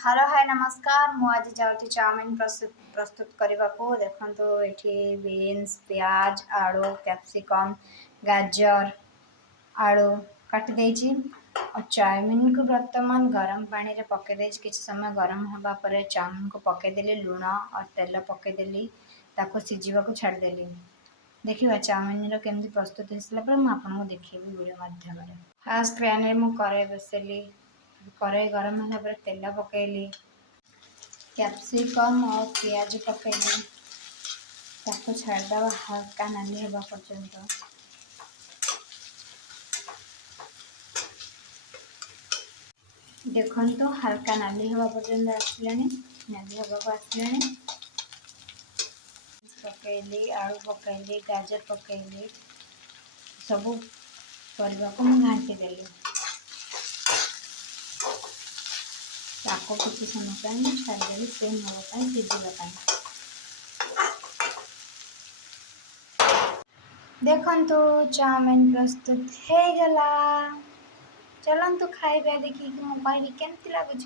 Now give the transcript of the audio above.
Hello hi नमस्कार मु आज जाऊँगी चाउमिन प्रस्तुत करने को देखो ये बीन्स प्याज आलू कैप्सिकम गाजर आलू काटी देछि और चाउमिन को वर्तमान गरम पानी रे पके देछि किछ समय गरम हवा पर चाउमिन को पकेदेली लुण और तेल पकेदेली ताको सिझिबा को छाड़ देली देखिए चाउमिन रो केमती प्रस्तुत होसला पर मु आपन को देखिबी वीडियो माध्यम रे फास्ट पैन रे मु करे बसेली करे गरम होला पर तेल पकेली कैप्सिकम और प्याज पकेली ताको छाड़दवा हल्का नाली होगा पर्यंत देखो तो हल्का नाली होगा पर्यंत आसला नाली होगा को आसला पकेली आलू पकेली गाजर पकेली सबू परिवा को घाटी देली ताको किसी समय छाड़ी से मोल सिझापी देखो चाउमिन प्रस्तुत हो गला चलतु खाइबा देखिए मुझे कहबी केमती लगुच।